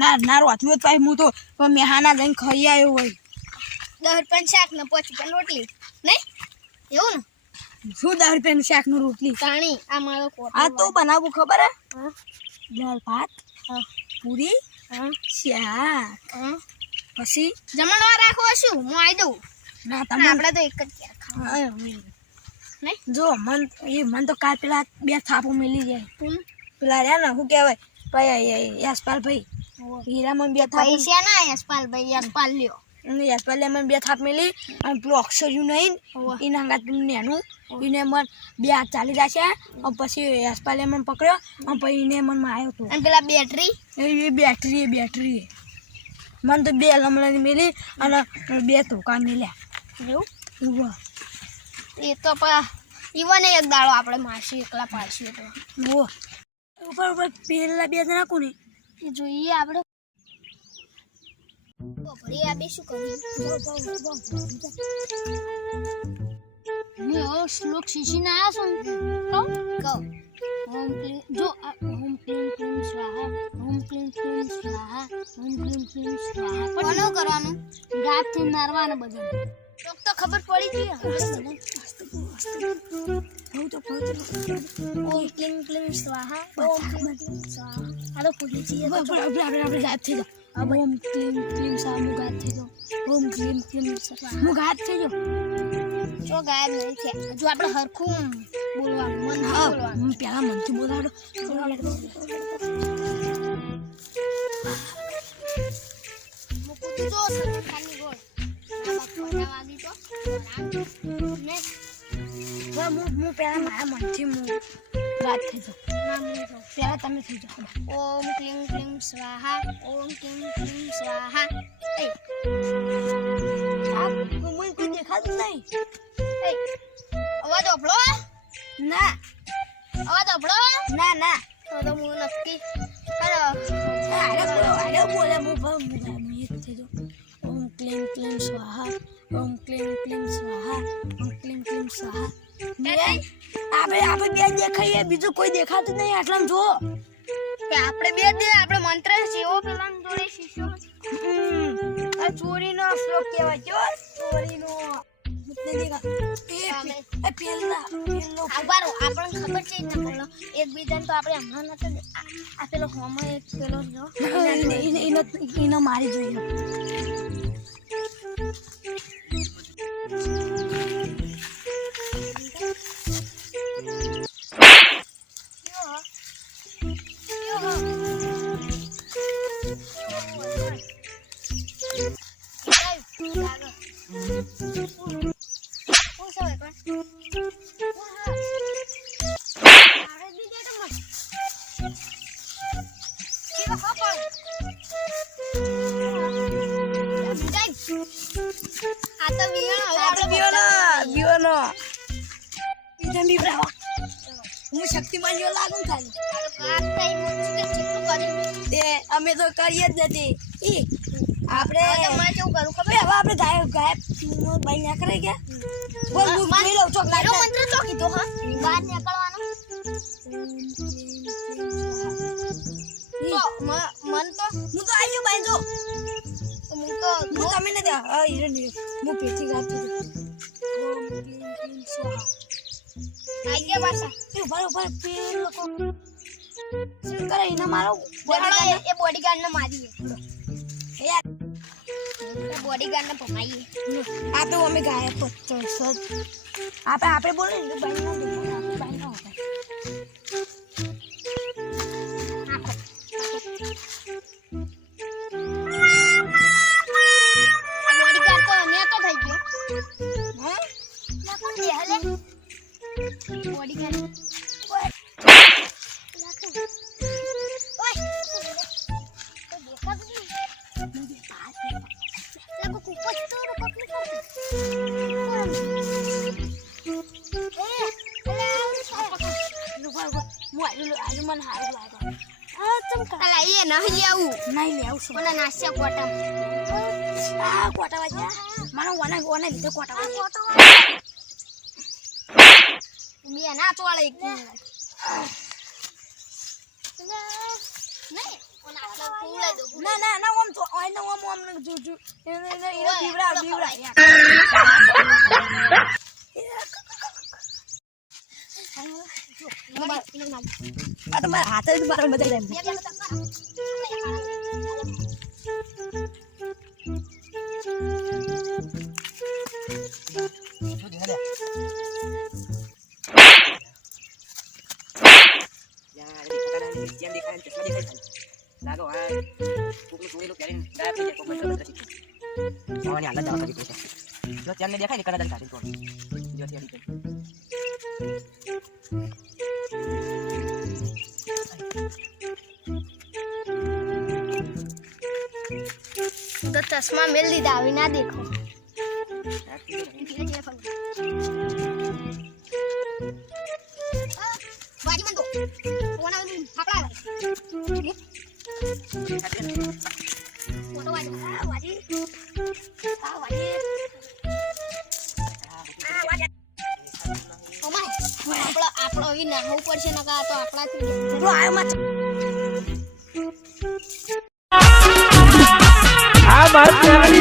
ના ના રોથ્યું તો હું તો મેહાના જઈને ખાઈ આવ્યો હોય 10 રૂપિયા શાક ને 5 રૂપિયા રોટલી નહીં એવું ને શું 10 રૂપિયાની શાક નું રોટલી તાણી આ મારો કોટ આ તો બનાવું ખબર હે હા દાળ ભાત પૂરી શાક પછી જમણવાર રાખો શું હું આવી દઉં ના તમે આપણે તો એક જ ખાવા નહીં જો મન તો કાલ પેલા 2 થાપો મેલી જાય પેલા રહ્યા ને શું કહેવાય ભાઈ યશપાલ ભાઈ હીરામાં 2 થાપ પૈસા ના યશપાલ ભાઈ યશપાલ લ્યો યશપાલે મને 2 થાપ મેલી અને પેલું અક્ષર્યું નહીં એના અંગાત નેનું એને મને 2 હાથ ચાલી રાખ્યા અને પછી યશપાલે મને પકડ્યો અને પછી એને મને માર્યો હતો અને પેલા બેટરી એ બેટરી મને તો 2 લમણાની મેલી અને 2 ધોકા મેલ્યા એવું એ તો ઈવન એક દાડો આપણે મારશું એકલા પાડશું તો ઉપર પેલા 2 જણા કોને એ જોઈએ આપણે ભરી આ બે શું કરીએ હું એવો શ્લોક શીશીને આવ્યો છું કહો ઓમ ક્લીમ જો ઓમ ક્લીમ ક્લીમ સ્વાહા ઓમ ક્લીમ ક્લીમ સ્વાહા ઓમ ક્લીમ ક્લીમ સ્વાહા કોનો કરવાનું ગાંઠથી મારવાનું બધું તો ખબર પડી ગઈ ઓમ ક્લીમ ક્લીમ સ્વાહા ઓમ ક્લીમ ક્લીમ સ્વાહા આ તો ભૂલી જઈએ આપણે ગાયબ થઈ જાઓ ઓમ ક્લીમ ક્લીમ સ્વાહા હું ગાયબ થઈ જાઉં ઓમ ક્લીમ ક્લીમ સ્વાહા હું ગાયબ થઈ જાઉં જો ગાયબ નહીં થયા જો આપણે હરખું બોલવાનું મન બોલવાનું પેલા મનથી બોલાવડો જો ખાલી ગોળ વાગી તો ને હું પેલા મારા મનથી હું વાત થઈ જાઉં પેલા તમે થઈ જાઓ ઓમ ક્લીમ ક્લીમ સ્વાહા ઓમ ક્લીમ ક્લીમ સ્વાહા મને કોઈ દેખાતું નહીં અવાજ ઓફળો ના અવાજ ઓફળો ના ના તો હું નક્કી બોલે ઓમ ક્લીમ ક્લીમ સ્વાહા ઓમ ક્લીમ ક્લીમ સ્વાહા ઓમ ક્લીમ ક્લીમ સ્વાહા આપણે 2 દેખાઈએ બીજું કોઈ દેખાતું નહીં આટલામાં જો આપણે 2 દે આપણે મંત્ર જેવો પેલા જોડે શીશો આ ચોરીનો શ્લોક કહેવાય જો ચોરીનો આપણને ખબર છે એકબીજાને તો આપણે હમણાં નતો આ પેલો હોમો એક પેલો જો એને મારી જોઈએ હું શક્તિમાન જેવો લાગુ ખાલી અમે તો કરીએ જ નથી આપણે કેવું કરું ખબર હવે આપણે ગાયબ બાઈ ના કરે ગયા બોલ હું જોઈ લઉં ચોક મારો મંત્ર ચોકી તો હા બહાર નીકળવાનો મન તો હું તો આવ્યો બાઈ જો હું તમે ને દે હા હીરો હું પેથી ગાતી ઓમ ક્લીમ ક્લીમ સ્વાહા આઈ ગયા પાછા બરોબર પેલ લોકો શું કરે એના મારો એ બોડીગાર્ડ ને મારીએ યાર બોડીગાર્ડ ને પમાઈએ આપણે અમે ગાયબ પત્તો સદ આપણે બોલે ને બાઈ ના આપણે બાઈ ના હોતા બોડીગાર્ડ તો ને તો થઈ ગયો હે ના કોણ દે હલે બોડીગાર્ડ મને હારું લાગે અલા એ નહીં લેવું નહીં લેવું છું મને નાસ્યા કોટા આ કોટા વાગ્યા મને ઓને લીધે કોટા વાગ્યા બે ના ચોળે એક નહીં પણ આટલા ખવડાવી દો. ના ના ના ઓમ તો આઈને ઓમ ને જો એને બીવરા આ તો મારા હાથે જ મારા મજા જાય બે બે તો કર. तो चश्मा मिल दीदा अभी ना देखो बाजी मन दो वो ना फापड़ा फोटो बाजी बाजी આપણો ઈ નાહવું પડશે નકા તો આપણાથી આયો મત આ મારી